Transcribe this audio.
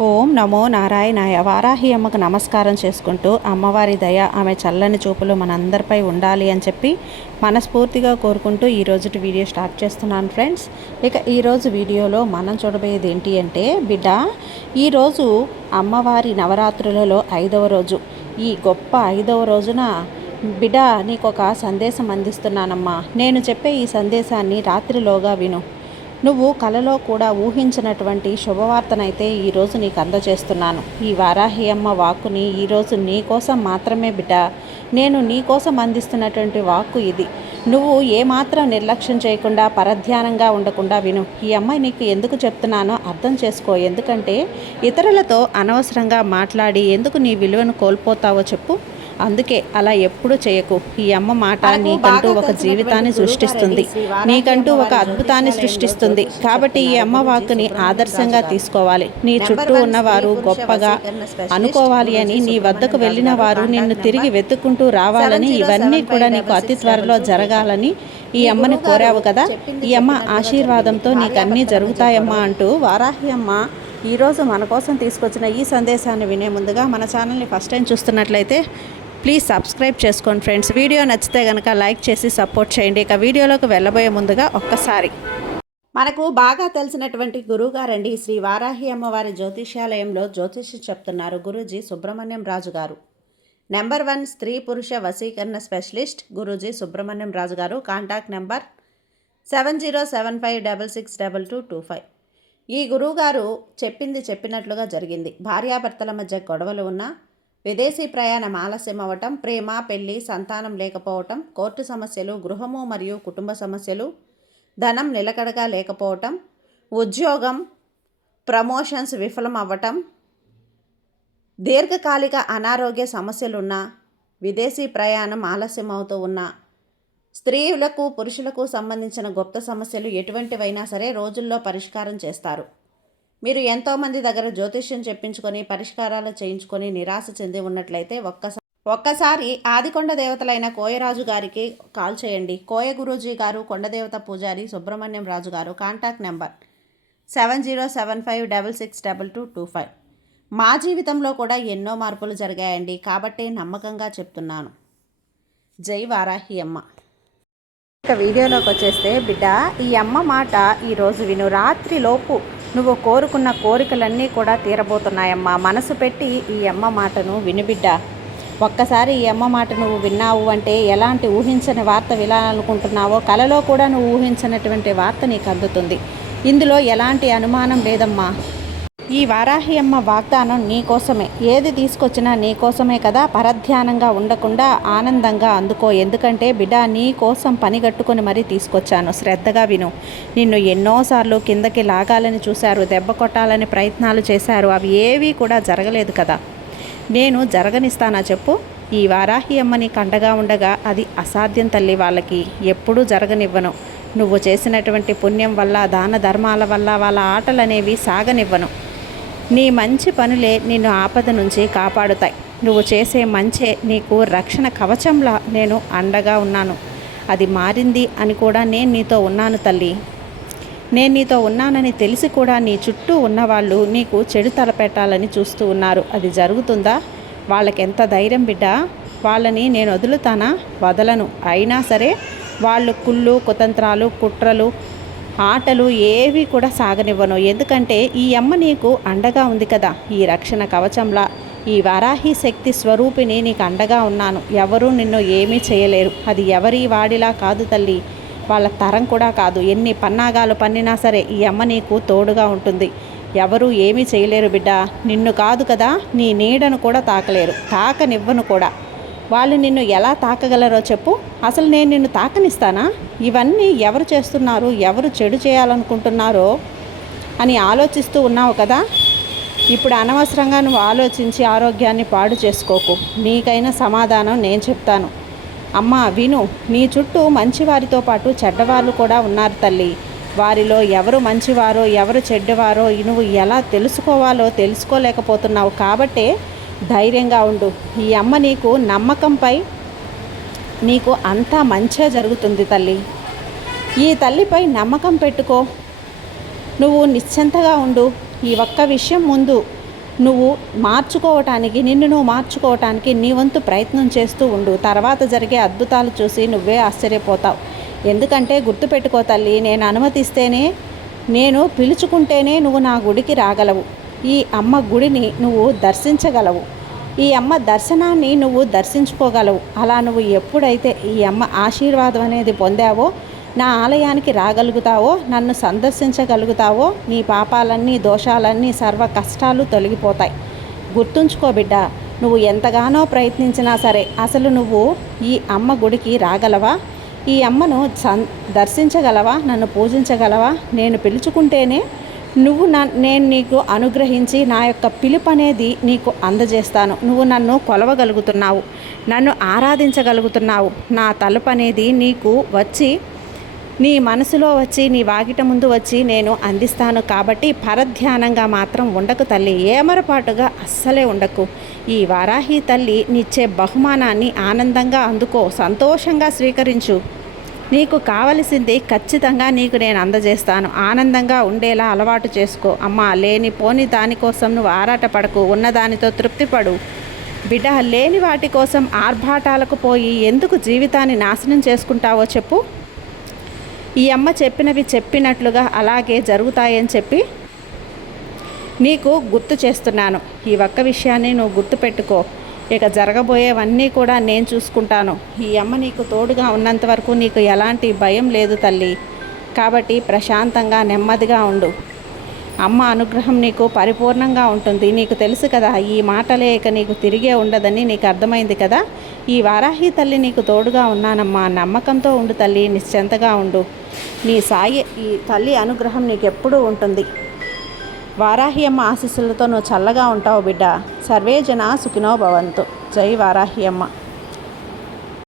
ఓం నమో నారాయణాయ. వారాహి అమ్మకు నమస్కారం చేసుకుంటూ అమ్మవారి దయ, ఆమె చల్లని చూపులు మనందరిపై ఉండాలి అని చెప్పి మనస్ఫూర్తిగా కోరుకుంటూ ఈరోజు వీడియో స్టార్ట్ చేస్తున్నాను ఫ్రెండ్స్. ఇక ఈరోజు వీడియోలో మనం చూడబోయేది ఏంటి అంటే, బిడ్డ, ఈరోజు అమ్మవారి నవరాత్రులలో 5వ రోజు. ఈ గొప్ప 5వ రోజున బిడ్డ, నీకు ఒక సందేశం అందిస్తున్నానమ్మా. నేను చెప్పే ఈ సందేశాన్ని రాత్రిలోగా విను. నువ్వు కలలో కూడా ఊహించినటువంటి శుభవార్తనైతే ఈరోజు నీకు అందజేస్తున్నాను. ఈ వారాహి అమ్మ వాక్కుని ఈరోజు నీ కోసం మాత్రమే బిడ్డ. నేను నీ కోసం అందిస్తున్నటువంటి వాక్కు ఇది. నువ్వు ఏమాత్రం నిర్లక్ష్యం చేయకుండా, పరధ్యానంగా ఉండకుండా విను. ఈ అమ్మాయి నీకు ఎందుకు చెప్తున్నానో అర్థం చేసుకో. ఎందుకంటే ఇతరులతో అనవసరంగా మాట్లాడి ఎందుకు నీ విలువను కోల్పోతావో చెప్పు. అందుకే అలా ఎప్పుడూ చేయకు. ఈ అమ్మ మాట నీకంటూ ఒక జీవితాన్ని సృష్టిస్తుంది, నీకంటూ ఒక అద్భుతాన్ని సృష్టిస్తుంది. కాబట్టి ఈ అమ్మ వాక్కుని ఆదర్శంగా తీసుకోవాలి. నీ చుట్టూ ఉన్నవారు గొప్పగా అనుకోవాలి అని, నీ వద్దకు వెళ్ళిన వారు నిన్ను తిరిగి వెతుక్కుంటూ రావాలని, ఇవన్నీ కూడా నీకు అతి త్వరలో జరగాలని ఈ అమ్మని కోరావు కదా. ఈ అమ్మ ఆశీర్వాదంతో నీకు అన్నీ జరుగుతాయమ్మా అంటూ వారాహి అమ్మ ఈరోజు మన కోసం తీసుకొచ్చిన ఈ సందేశాన్ని వినే ముందుగా మన ఛానల్ని ఫస్ట్ టైం చూస్తున్నట్లయితే ప్లీజ్ సబ్స్క్రైబ్ చేసుకోండి ఫ్రెండ్స్. వీడియో నచ్చితే కనుక లైక్ చేసి సపోర్ట్ చేయండి. ఇక వీడియోలోకి వెళ్ళబోయే ముందుగా ఒక్కసారి మనకు బాగా తెలిసినటువంటి గురువుగారండి, శ్రీ వారాహి అమ్మవారి జ్యోతిష్యాలయంలో జ్యోతిష్యం చెప్తున్నారు గురూజీ సుబ్రహ్మణ్యం రాజు గారు. నెంబర్ 1 స్త్రీ పురుష వశీకరణ స్పెషలిస్ట్ గురూజీ సుబ్రహ్మణ్యం రాజు గారు. Contact number 7075662225. ఈ గురువుగారు చెప్పింది చెప్పినట్లుగా జరిగింది. భార్యాభర్తల మధ్య గొడవలు ఉన్నా, విదేశీ ప్రయాణం ఆలస్యం అవ్వటం, ప్రేమ, పెళ్లి, సంతానం లేకపోవటం, కోర్టు సమస్యలు, గృహము మరియు కుటుంబ సమస్యలు, ధనం నిలకడగా లేకపోవటం, ఉద్యోగం ప్రమోషన్స్ విఫలం అవ్వటం, దీర్ఘకాలిక అనారోగ్య సమస్యలున్నా, విదేశీ ప్రయాణం ఆలస్యం అవుతూ ఉన్నా, స్త్రీలకు పురుషులకు సంబంధించిన గుప్త సమస్యలు ఎటువంటివైనా సరే రోజుల్లో పరిష్కారం చేస్తారు. మీరు ఎంతోమంది దగ్గర జ్యోతిష్యం చెప్పించుకొని పరిష్కారాలు చేయించుకొని నిరాశ చెంది ఉన్నట్లయితే ఒక్కసారి ఆదికొండ దేవతలైన కోయరాజు గారికి కాల్ చేయండి. కోయ గురూజీ గారు, కొండదేవత పూజారి సుబ్రహ్మణ్యం రాజు గారు. Contact number 7075662225. మా జీవితంలో కూడా ఎన్నో మార్పులు జరిగాయండి, కాబట్టి నమ్మకంగా చెప్తున్నాను. జై వారాహి అమ్మ. ఇక వీడియోలోకి వచ్చేస్తే బిడ్డ, ఈ అమ్మ మాట ఈరోజు విను. రాత్రిలోపు నువ్వు కోరుకున్న కోరికలన్నీ కూడా తీరబోతున్నాయమ్మా. మనసు పెట్టి ఈ అమ్మ మాటను విను బిడ్డ. ఒక్కసారి ఈ అమ్మ మాట నువ్వు విన్నావు అంటే ఎలాంటి ఊహించని వార్త వినాలనుకుంటున్నావో కలలో కూడా నువ్వు ఊహించినటువంటి వార్త నీకు అందుతుంది. ఇందులో ఎలాంటి అనుమానం లేదమ్మా. ఈ వారాహి అమ్మ వాగ్దానం నీకోసమే. ఏది తీసుకొచ్చినా నీకోసమే కదా. పరధ్యానంగా ఉండకుండా ఆనందంగా అందుకో. ఎందుకంటే బిడ్డ, నీ కోసం పనిగట్టుకొని మరీ తీసుకొచ్చాను. శ్రద్ధగా విను. నిన్ను ఎన్నోసార్లు కిందకి లాగాలని చూశారు, దెబ్బ కొట్టాలని ప్రయత్నాలు చేశారు. అవి ఏవీ కూడా జరగలేదు కదా. నేను జరగనిస్తానా చెప్పు. ఈ వారాహి అమ్మ నీకు అండగా ఉండగా అది అసాధ్యం తల్లి. వాళ్ళకి ఎప్పుడూ జరగనివ్వను. నువ్వు చేసినటువంటి పుణ్యం వల్ల, దాన ధర్మాల వల్ల వాళ్ళ ఆటలనేవి సాగనివ్వను. నీ మంచి పనులే నిన్ను ఆపద నుంచి కాపాడుతాయి. నువ్వు చేసే మంచే నీకు రక్షణ కవచంలా నేను అండగా ఉన్నాను. అది మారింది అని కూడా నేను నీతో ఉన్నాను తల్లి. నేను నీతో ఉన్నానని తెలిసి కూడా నీ చుట్టూ ఉన్నవాళ్ళు నీకు చెడు తలపెట్టాలని చూస్తూ ఉన్నారు. అది జరుగుతుందా? వాళ్ళకెంత ధైర్యం బిడ్డ. వాళ్ళని నేను వదులుతానా? వదలను. అయినా సరే వాళ్ళు కుళ్ళు, కుతంత్రాలు, కుట్రలు, ఆటలు ఏవి కూడా సాగనివ్వను. ఎందుకంటే ఈ అమ్మ నీకు అండగా ఉంది కదా. ఈ రక్షణ కవచంలా, ఈ వారాహి శక్తి స్వరూపిణి నీకు అండగా ఉన్నాను. ఎవరూ నిన్ను ఏమీ చేయలేరు. అది ఎవరి వాడిలా కాదు తల్లి, వాళ్ళ తరం కూడా కాదు. ఎన్ని పన్నాగాలు పన్నినా సరే ఈ అమ్మ నీకు తోడుగా ఉంటుంది. ఎవరూ ఏమీ చేయలేరు బిడ్డ. నిన్ను కాదు కదా, నీ నీడను కూడా తాకలేరు, తాకనివ్వను కూడా. వాళ్ళు నిన్ను ఎలా తాకగలరో చెప్పు. అసలు నేను నిన్ను తాకనిస్తానా? ఇవన్నీ ఎవరు చేస్తున్నారు, ఎవరు చెడు చేయాలనుకుంటున్నారో అని ఆలోచిస్తూ ఉన్నావు కదా. ఇప్పుడు అనవసరంగా నువ్వు ఆలోచించి ఆరోగ్యాన్ని పాడు చేసుకోకు. నీకైనా సమాధానం నేను చెప్తాను. అమ్మ విను. నీ చుట్టూ మంచివారితో పాటు చెడ్డవాళ్ళు కూడా ఉన్నారు తల్లి. వారిలో ఎవరు మంచివారో ఎవరు చెడ్డవారో నువ్వు ఎలా తెలుసుకోవాలో తెలుసుకోలేకపోతున్నావు. కాబట్టే ధైర్యంగా ఉండు. ఈ అమ్మ నీకు నమ్మకంపై నీకు అంతా మంచిగా జరుగుతుంది తల్లి. ఈ తల్లిపై నమ్మకం పెట్టుకో. నువ్వు నిశ్చింతగా ఉండు. ఈ ఒక్క విషయం ముందు నువ్వు మార్చుకోవటానికి, నిన్ను నువ్వు మార్చుకోవటానికి నీ వంతు ప్రయత్నం చేస్తూ ఉండు. తర్వాత జరిగే అద్భుతాలు చూసి నువ్వే ఆశ్చర్యపోతావు. ఎందుకంటే గుర్తుపెట్టుకో తల్లి, నేను అనుమతిస్తేనే, నేను పిలుచుకుంటేనే నువ్వు నా గుడికి రాగలవు. ఈ అమ్మ గుడిని నువ్వు దర్శించగలవు. ఈ అమ్మ దర్శనాన్ని నువ్వు దర్శించుకోగలవు. అలా నువ్వు ఎప్పుడైతే ఈ అమ్మ ఆశీర్వాదం అనేది పొందావో, నా ఆలయానికి రాగలుగుతావో, నన్ను సందర్శించగలుగుతావో, నీ పాపాలన్నీ, దోషాలన్నీ, సర్వ కష్టాలు తొలగిపోతాయి. గుర్తుంచుకో బిడ్డ, నువ్వు ఎంతగానో ప్రయత్నించినా సరే అసలు నువ్వు ఈ అమ్మ గుడికి రాగలవా? ఈ అమ్మను దర్శించగలవా? నన్ను పూజించగలవా? నేను పిలుచుకుంటేనే నువ్వు నేను నీకు అనుగ్రహించి నా యొక్క పిలుపు అనేది నీకు అందజేస్తాను. నువ్వు నన్ను కొలవగలుగుతున్నావు, నన్ను ఆరాధించగలుగుతున్నావు. నా తలుపు అనేది నీకు వచ్చి, నీ మనసులో వచ్చి, నీ వాకిట ముందు వచ్చి నేను అందిస్తాను. కాబట్టి పరధ్యానంగా మాత్రం ఉండకు తల్లి, ఏమరపాటుగా అస్సలే ఉండకు. ఈ వారాహి తల్లి నిచ్చే బహుమానాన్ని ఆనందంగా అందుకో, సంతోషంగా స్వీకరించు. నీకు కావలసింది ఖచ్చితంగా నీకు నేను అందజేస్తాను. ఆనందంగా ఉండేలా అలవాటు చేసుకో. అమ్మ, లేనిపోని దానికోసం నువ్వు ఆరాటపడకు, ఉన్నదానితో తృప్తిపడు. బిడ్డ, లేని వాటి కోసం ఆర్భాటాలకు పోయి ఎందుకు జీవితాన్ని నాశనం చేసుకుంటావో చెప్పు. ఈ అమ్మ చెప్పినవి చెప్పినట్లుగా అలాగే జరుగుతాయని చెప్పి నీకు గుర్తు చేస్తున్నాను. ఈ ఒక్క విషయాన్ని నువ్వు గుర్తుపెట్టుకో. ఇక జరగబోయేవన్నీ కూడా నేను చూసుకుంటాను. ఈ అమ్మ నీకు తోడుగా ఉన్నంత వరకు నీకు ఎలాంటి భయం లేదు తల్లి. కాబట్టి ప్రశాంతంగా, నెమ్మదిగా ఉండు. అమ్మ అనుగ్రహం నీకు పరిపూర్ణంగా ఉంటుంది. నీకు తెలుసు కదా, ఈ మాటలే ఇక నీకు తిరిగే ఉండదని నీకు అర్థమైంది కదా. ఈ వారాహి తల్లి నీకు తోడుగా ఉన్నానమ్మా. నమ్మకంతో ఉండు తల్లి, నిశ్చింతగా ఉండు. నీ సాయి, ఈ తల్లి అనుగ్రహం నీకు ఎప్పుడూ ఉంటుంది. వారాహి అమ్మ ఆశీస్సులతో నువ్వు చల్లగా ఉంటావు బిడ్డ. సర్వే జన సుఖినో భవంతు. జై వారాహి అమ్మ.